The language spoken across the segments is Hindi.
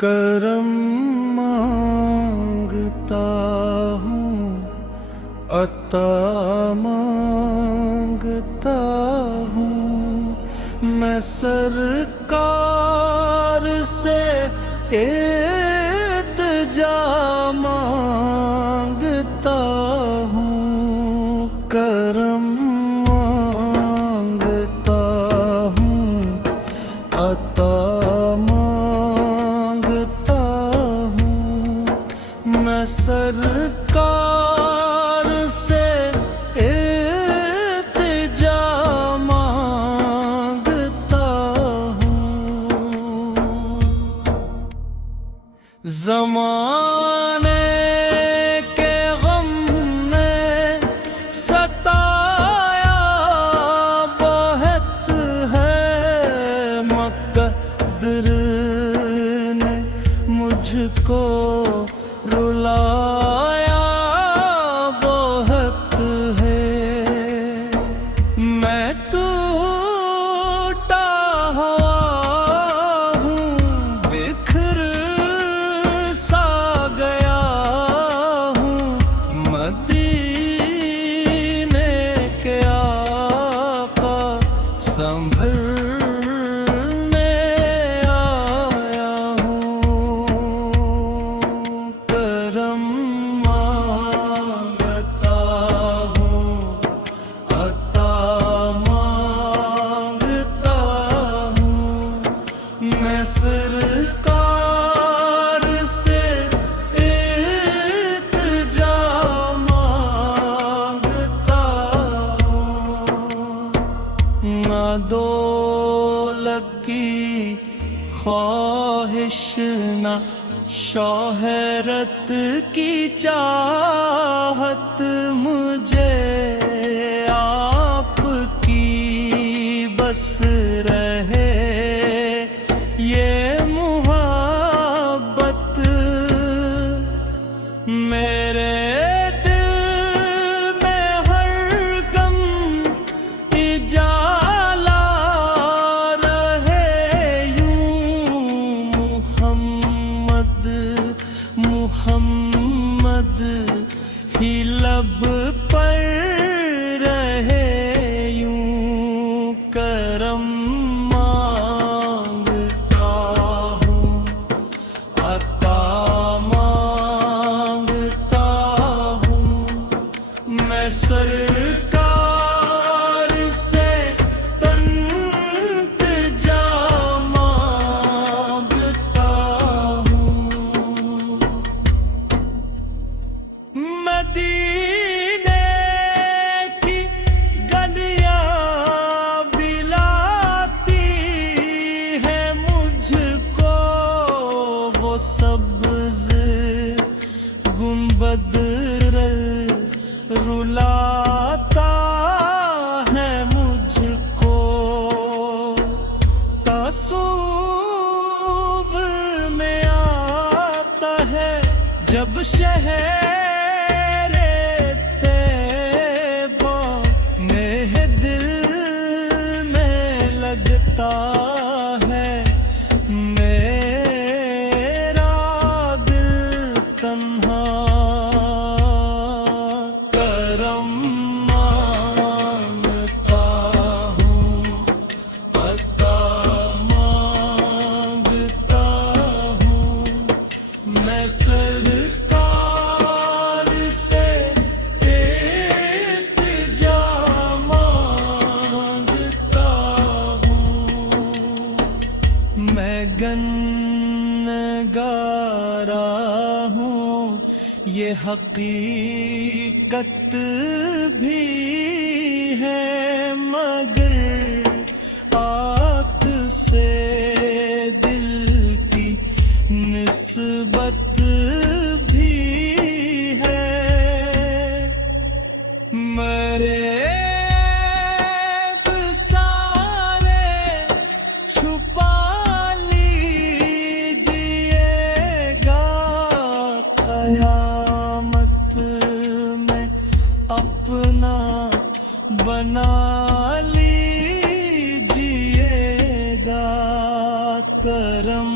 करम मांगता हूँ, अता मांगता हूँ। मैं सरकार से इल्तिजा मांगता हूँ। करम मांगता हूँ, अता मांगता हूँ। मैं सरकार से इल्तिजा मांगता हूँ। ज़माने के गम ने सताया बहुत है, मुक़द्दर ने मुझको रुलाया बहुत है। मैं टूटा हुआ हूँ, बिखर सा गया हूँ। मदीने के आका संभलने आया हूँ। करम मांगता हूँ, अता मांगता हूँ। मैं सरकार से इल्तिजा मांगता हूँ। ना दौलत की ख्वाहिश, ना शोहरत की चाहत, मुझे आपकी बस रहे ये मुहब्बत। मेरे दिल में हर गम इजाला रहे यूं। मुहम्मद मुहम्मद ही लब पर रहे यूं। करम मांगता हूँ, अता मांगता हूँ। मैं सरकार से इल्तिजा मांगता हूँ। मदीने की गलियां बिलाती है मुझको, वो सब्ज़ गुंबद रुलाता है मुझको। तासुव्वुर में आता है जब शहरे तैबा, मेरे दिल में लगता है मेरा दिल तन्हा। करम मांगता हूँ, अता मांगता हूँ। मैं सरकार से इल्तिजा मांगता हूँ। मैं गन्नगारा हूँ, ये हकीकत भी है, मगर आत से दिल की निस्बत भी है। मेरे सारे छुपा लीजिएगा, क़यामत में अपना बना लीजिएगा। करम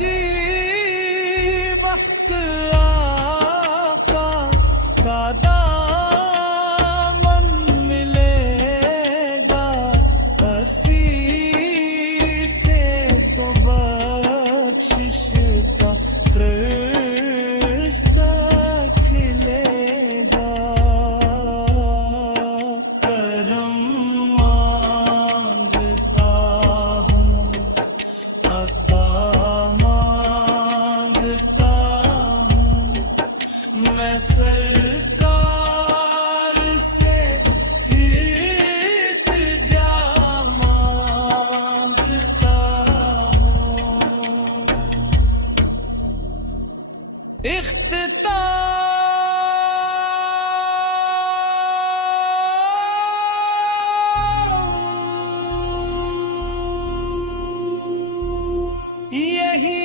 किसी वक्त आका का दामन मिलेगा, हंसी से तो बख्शिश का रिश्ता खिलेगा। करम मांगता हूँ, अता मांगता हूँ, मैं सरकार से इल्तिजा मांगता हूँ। यही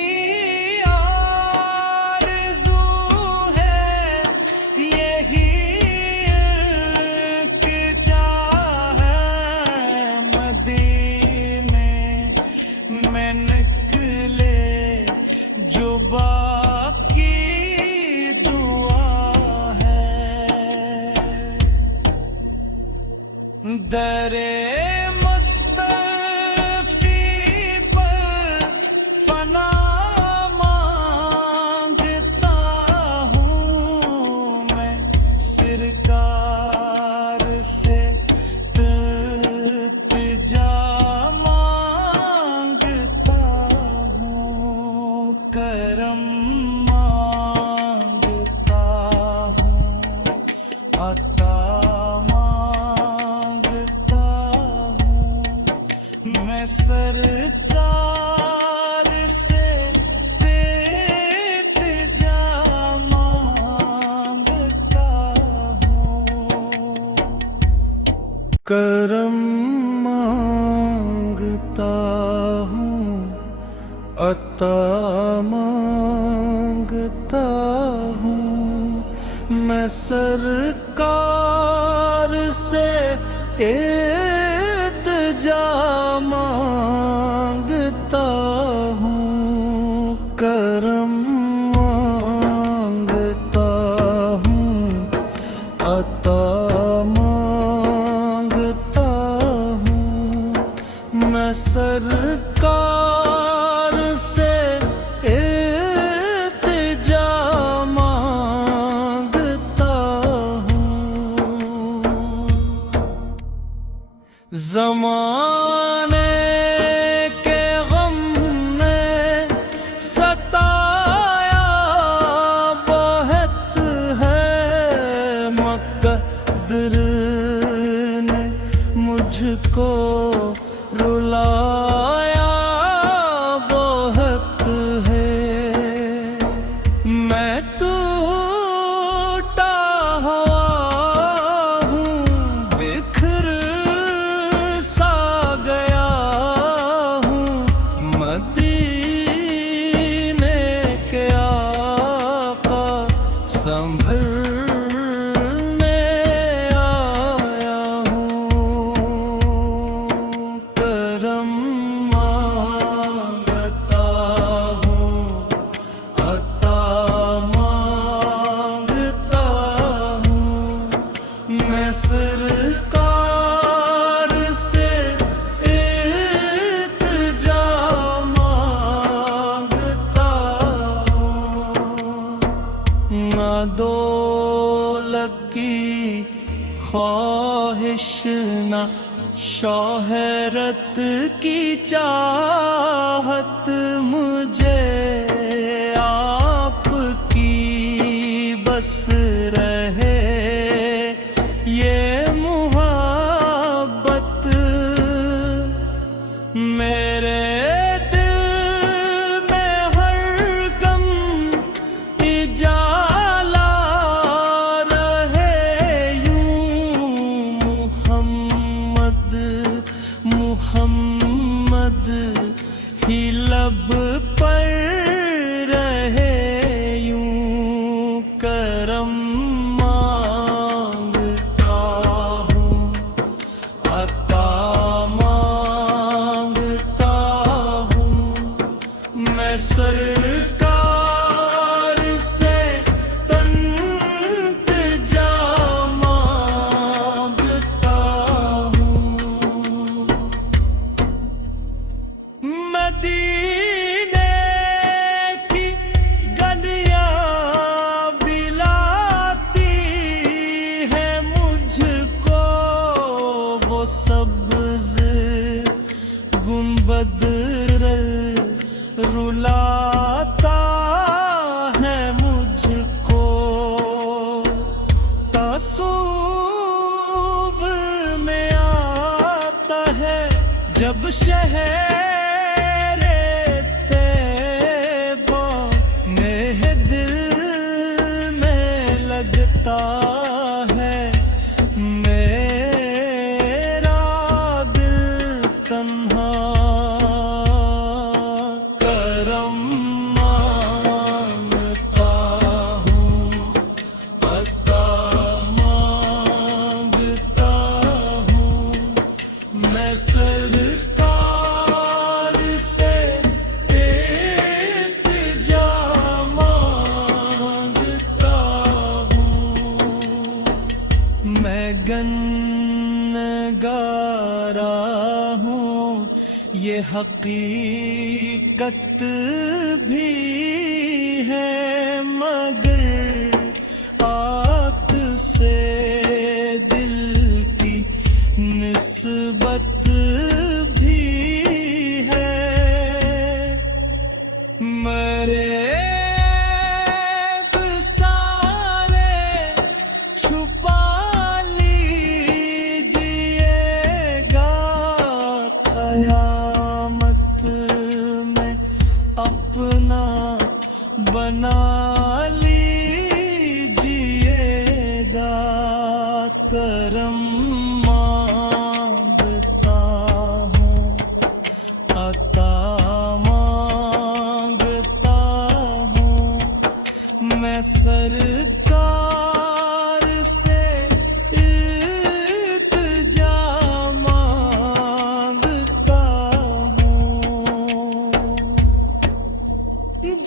आरज़ू है, यही इल्तिजा है, मदीने में निकले जो बाकी दुआ है। दरे मुस्तफ़ी पर फना मांगता हूँ, मैं सरकार से इल्तिजा मांगता हूँ। करम मांगता हूँ, अता मांगता हूँ, मैं सरकार से इल्तिजा मांगता हूँ। करम मांगता हूँ, अता मांगता हूँ, मैं सरकार से इल्तिजा मांगता हूँ। करम मांगता हूँ, अता मांगता हूँ, मैं सरकार से इल्तिजा मांगता हूँ। ज़माने के गम ने सताया बहुत है, मुक़द्दर ने मुझको रुलाया बहुत है। मैं टूटा हुआ हूँ, बिखर सा गया हूँ, मदीने के आका संभलने आया हूँ। करम मांगता हूँ, अता मांगता हूँ, मैं सरकार से इल्तिजा मांगता हूँ। ना दौलत की ख्वाहिश, ना शोहरत की चाहत, मुझे आपकी बस रहे ये मुहब्बत। मेरे दिल में हर गम इजाला रहे यूं, मुहम्मद मुहम्मद ही लब पर सरकार से तंतजा मांगता हूँ। मदीने की गलियां बिलाती है मुझको वो सब्ज़ गुंबद रुलाता है मुझको। तासुव्वुर में आता है जब शहरे तैयबा मेरे दिल में लगता है मेरा दिल तन्हा। करम मांगता हूँ, अता मांगता हूँ, मैं सरकार से इल्तिजा मांगता हूँ। मैं गन्नगारा हूँ, ये हकीकत भी है, मगर आत से दिल की निस्बत भी है। मरे सारे छुपा लीजिएगा, कयामत में अपना बना लीजिएगा। करम मांगता हूँ, अता मांगता हूँ, मैं सरकार से इल्तिजा मांगता हूँ।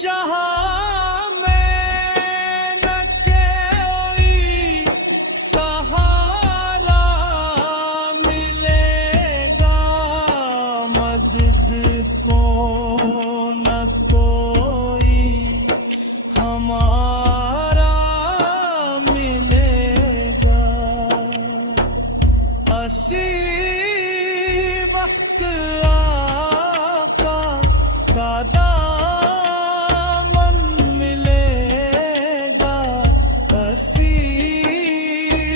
जहाँ में न कोई सहारा मिलेगा, मदद को न कोई हमारा मिलेगा। असी वक्त आका का दामन मिलेगा, असी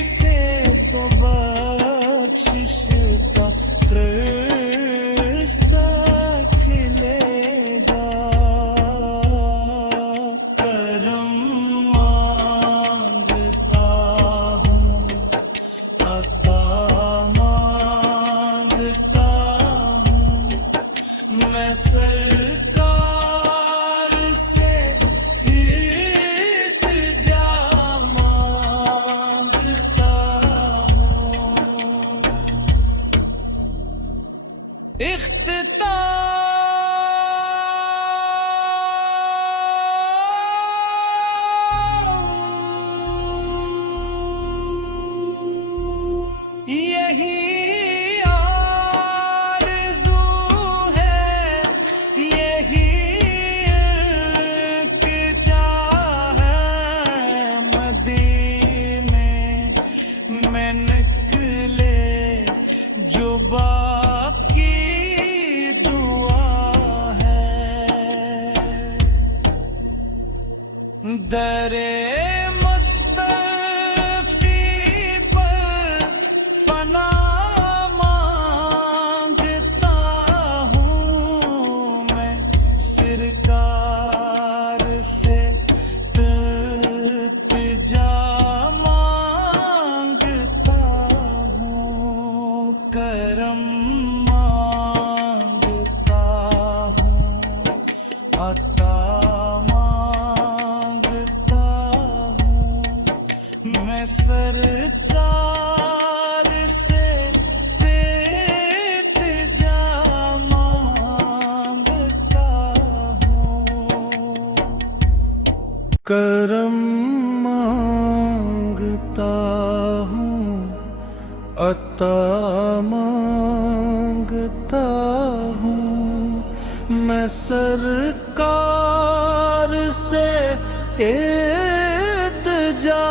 से तो बख्शिश का रिश्ता खिलेगा। करम मांगता हूँ, अता मांगता हूँ, मैं सरकार से इल्तिजा मांगता हूँ। यही आरज़ू है, यही इल्तिजा है, मदीने में निकले जो बाकी दुआ है। दरे मुस्तफ़ी पर फना मांगता हूँ, मैं सरकार से इल्तिजा मांगता हूँ। करम मांगता हूँ, अता मांगता हूँ, मैं सरकार से इल्तिजा मांगता हूँ। करम मांगता हूँ, अता मांगता हूँ मैं सरकार से इल्तिजा